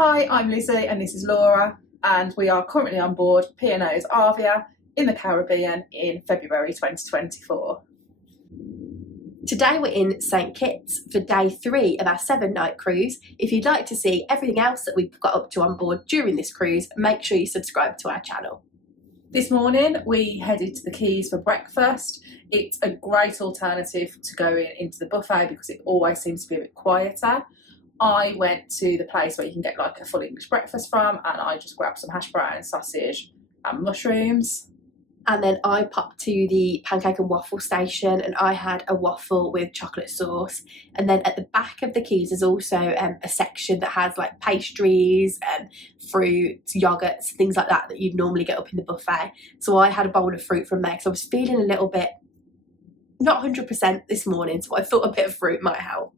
Hi, I'm Lizzie and this is Laura, and we are currently on board P&O's Arvia in the Caribbean in February 2024. Today we're in St Kitts for day 3 of our 7-night cruise. If you'd like to see everything else that we've got up to on board during this cruise, make sure you subscribe to our channel. This morning we headed to the Keys for breakfast. It's a great alternative to going into the buffet because it always seems to be a bit quieter. I went to the place where you can get like a full English breakfast from, and I just grabbed some hash browns, sausage and mushrooms. And then I popped to the pancake and waffle station and I had a waffle with chocolate sauce. And then at the back of the Keys there's also a section that has like pastries and fruits, yogurts, things like that you'd normally get up in the buffet. So I had a bowl of fruit from there because I was feeling a little bit not 100% this morning, so I thought a bit of fruit might help.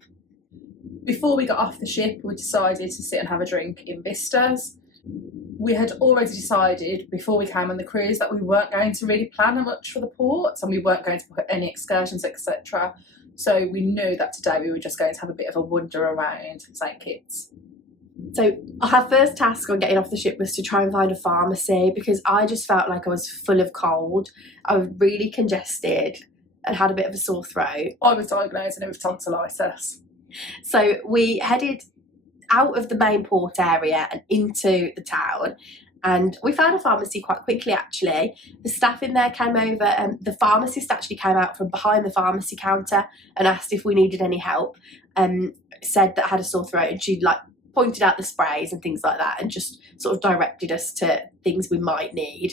Before we got off the ship, we decided to sit and have a drink in Vistas. We had already decided before we came on the cruise that we weren't going to really plan much for the ports and we weren't going to book any excursions, etc. So we knew that today we were just going to have a bit of a wander around St Kitts. So our first task on getting off the ship was to try and find a pharmacy because I just felt like I was full of cold. I was really congested and had a bit of a sore throat. I was diagnosed with tonsillitis. So we headed out of the main port area and into the town, and we found a pharmacy quite quickly actually. The staff in there came over and the pharmacist actually came out from behind the pharmacy counter and asked if we needed any help, and said that I had a sore throat, and she like pointed out the sprays and things like that and just sort of directed us to things we might need.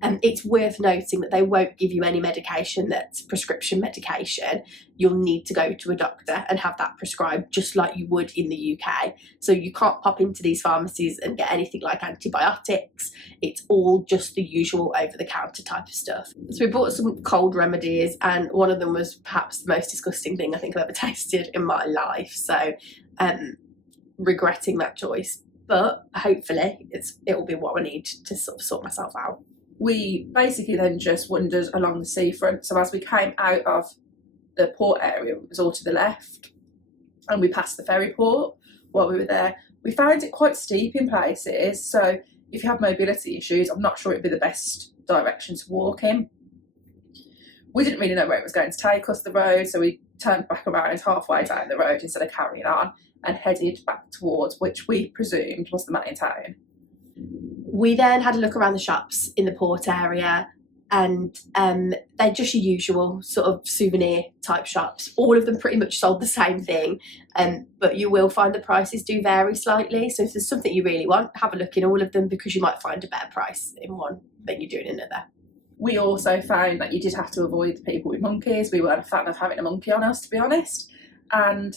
And it's worth noting that they won't give you any medication that's prescription medication. You'll need to go to a doctor and have that prescribed just like you would in the UK. So you can't pop into these pharmacies and get anything like antibiotics. It's all just the usual over-the-counter type of stuff. So we bought some cold remedies, and one of them was perhaps the most disgusting thing I think I've ever tasted in my life. So regretting that choice, but hopefully it will be what I need to sort of sort myself out. We basically then just wandered along the seafront. So as we came out of the port area, it was all to the left, and we passed the ferry port while we were there. We found it quite steep in places, so if you have mobility issues, I'm not sure it'd be the best direction to walk in. We didn't really know where it was going to take us, the road, so we turned back around halfway down the road instead of carrying on and headed back towards which we presumed was the main town. We then had a look around the shops in the port area, and they're just your usual sort of souvenir type shops. All of them pretty much sold the same thing, but you will find the prices do vary slightly. So if there's something you really want, have a look in all of them because you might find a better price in one than you do in another. We also found that you did have to avoid the people with monkeys. We weren't a fan of having a monkey on us, to be honest. And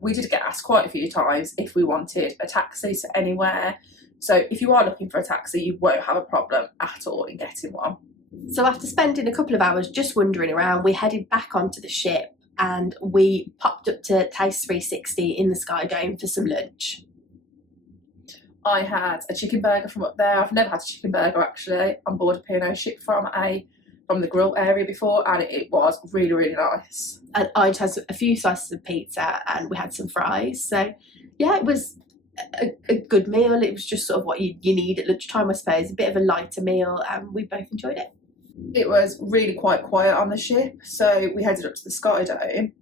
we did get asked quite a few times if we wanted a taxi to anywhere. So if you are looking for a taxi, you won't have a problem at all in getting one. So after spending a couple of hours just wandering around, we headed back onto the ship and we popped up to Taste 360 in the SkyDome for some lunch. I had a chicken burger from up there. I've never had a chicken burger actually on board a P&O ship from the grill area before, and it was really, really nice. And I just had a few slices of pizza and we had some fries. So yeah, it was a good meal. It was just sort of what you need at lunchtime, I suppose, a bit of a lighter meal, and we both enjoyed it. It was really quite quiet on the ship, so we headed up to the SkyDome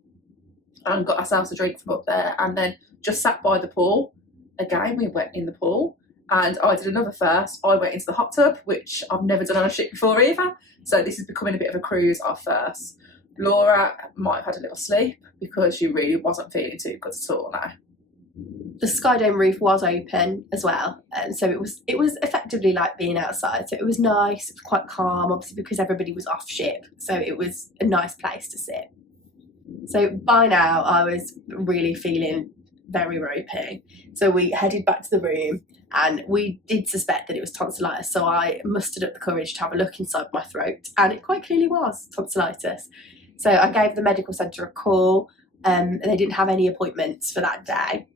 and got ourselves a drink from up there, and then just sat by the pool. Again, we went in the pool, and I did another first. I went into the hot tub, which I've never done on a ship before either, so this is becoming a bit of a cruise, our first. Laura might have had a little sleep because she really wasn't feeling too good at all now. The SkyDome roof was open as well, and so it was effectively like being outside. So it was nice, it was quite calm, obviously because everybody was off ship, so it was a nice place to sit. So by now I was really feeling very ropey, so we headed back to the room, and we did suspect that it was tonsillitis, so I mustered up the courage to have a look inside my throat, and it quite clearly was tonsillitis. So I gave the medical centre a call, and they didn't have any appointments for that day.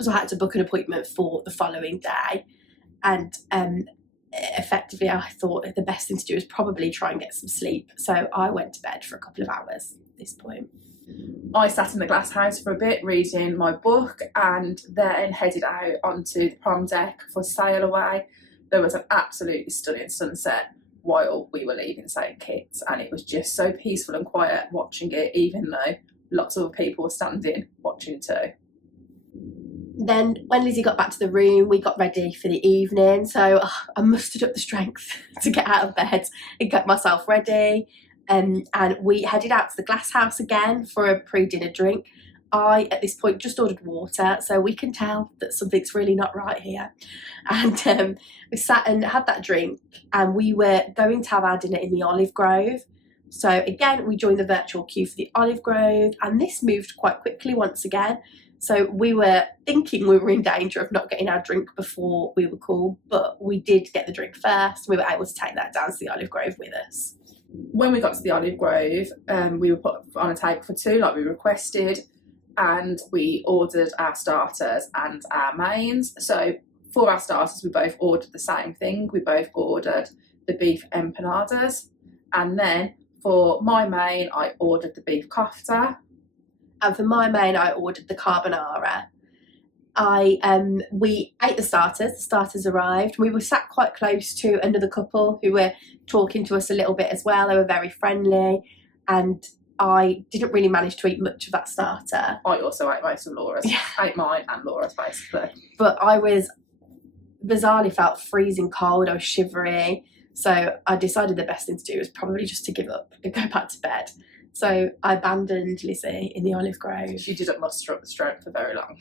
So I had to book an appointment for the following day, and effectively I thought the best thing to do was probably try and get some sleep. So I went to bed for a couple of hours at this point. I sat in the glass house for a bit reading my book and then headed out onto the prom deck for sail away. There was an absolutely stunning sunset while we were leaving St Kitts, and it was just so peaceful and quiet watching it, even though lots of other people were standing watching too. Then when Lizzie got back to the room, we got ready for the evening. So I mustered up the strength to get out of bed and get myself ready. And we headed out to the glass house again for a pre-dinner drink. I, at this point, just ordered water, so we can tell that something's really not right here. And we sat and had that drink, and we were going to have our dinner in the Olive Grove. So again, we joined the virtual queue for the Olive Grove, and this moved quite quickly once again. So we were thinking we were in danger of not getting our drink before we were called, but we did get the drink first. We were able to take that down to the Olive Grove with us. When we got to the Olive Grove, we were put on a table for two like we requested, and we ordered our starters and our mains. So for our starters, we both ordered the same thing. We both ordered the beef empanadas, and then for my main, I ordered the beef kofta. And for my main, I ordered the carbonara. We ate the starters arrived. We were sat quite close to another couple who were talking to us a little bit as well. They were very friendly, and I didn't really manage to eat much of that starter. I also ate most of Laura's. Yeah. Ate mine and Laura's basically. But I was bizarrely felt freezing cold. I was shivery. So I decided the best thing to do was probably just to give up and go back to bed. So I abandoned Lizzie in the Olive Grove. She didn't muster up the strength for very long.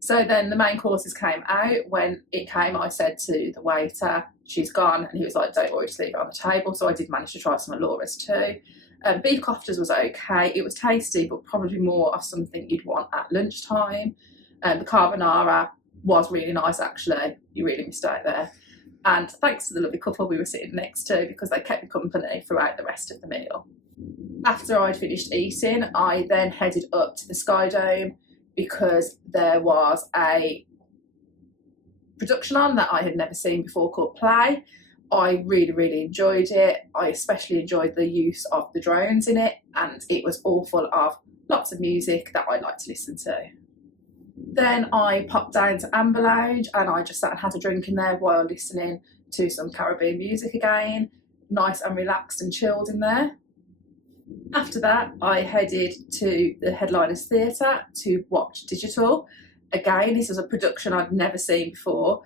So then the main courses came out. When it came, I said to the waiter, she's gone. And he was like, don't worry, just leave it on the table. So I did manage to try some of Laura's too. Beef koftas was okay. It was tasty, but probably more of something you'd want at lunchtime. The carbonara was really nice, actually. You really missed out there. And thanks to the lovely couple we were sitting next to, because they kept me company throughout the rest of the meal. After I'd finished eating, I then headed up to the SkyDome because there was a production on that I had never seen before called Play. I really enjoyed it. I especially enjoyed the use of the drones in it, and it was all full of lots of music that I like to listen to. Then I popped down to Amber Lounge and I just sat and had a drink in there while listening to some Caribbean music again. Nice and relaxed and chilled in there. After that, I headed to the Headliners Theatre to watch Digital. Again, this was a production I'd never seen before.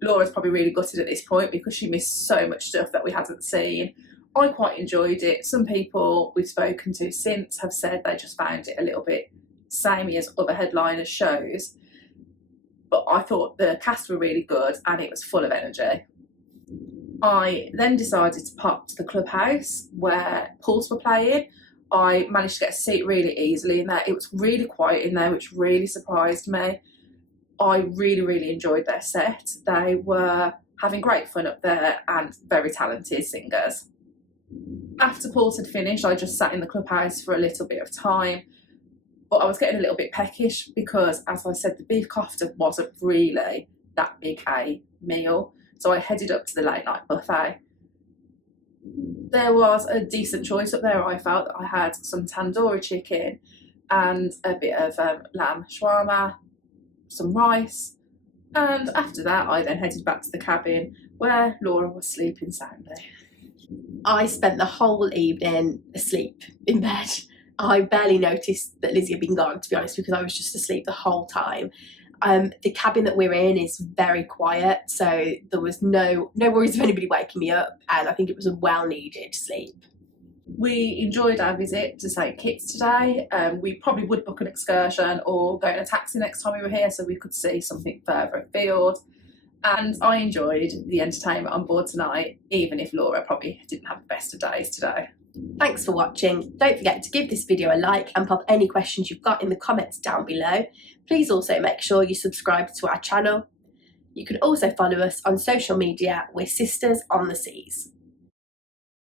Laura's probably really gutted at this point because she missed so much stuff that we hadn't seen. I quite enjoyed it. Some people we've spoken to since have said they just found it a little bit samey as other Headliners shows. But I thought the cast were really good and it was full of energy. I then decided to pop to the clubhouse where Pulse were playing. I managed to get a seat really easily in there. It was really quiet in there, which really surprised me. I really enjoyed their set. They were having great fun up there and very talented singers. After Pulse had finished, I just sat in the clubhouse for a little bit of time, but I was getting a little bit peckish because, as I said, the beef kofta wasn't really that big a meal. So I headed up to the late night buffet. There was a decent choice up there. I felt that I had some tandoori chicken and a bit of lamb shawarma, some rice, and after that I then headed back to the cabin where Laura was sleeping soundly. I spent the whole evening asleep in bed. I barely noticed that Lizzie had been gone, to be honest, because I was just asleep the whole time. The cabin that we're in is very quiet, so there was no worries of anybody waking me up, and I think it was a well-needed sleep. We enjoyed our visit to St Kitts today. We probably would book an excursion or go in a taxi next time we were here so we could see something further afield. And I enjoyed the entertainment on board tonight, even if Laura probably didn't have the best of days today. Thanks for watching. Don't forget to give this video a like and pop any questions you've got in the comments down below. Please also make sure you subscribe to our channel. You can also follow us on social media. We're Sisters on the Seas.